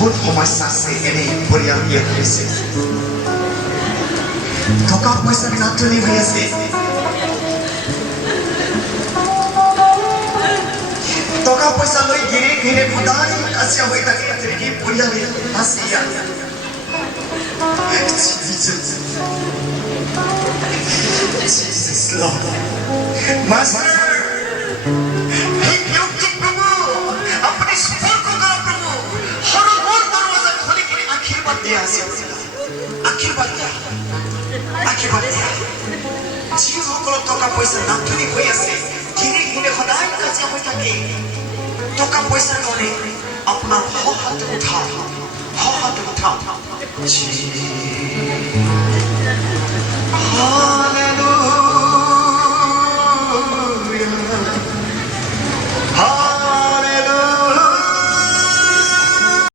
बहुत समस्या से एने बोलिया ये कैसे टका पैसा नाटुनी भैया से टका पैसा लई गिरे गिरे खुदाई कसिया होई तक तेरी बोलिया ले हसिया Jesus Lord Master टका पैसा नाटुनी भई আছে गिरे गिरे खुदाई कसिया होई থাকে टका पैसा करे अपना हाथ उठा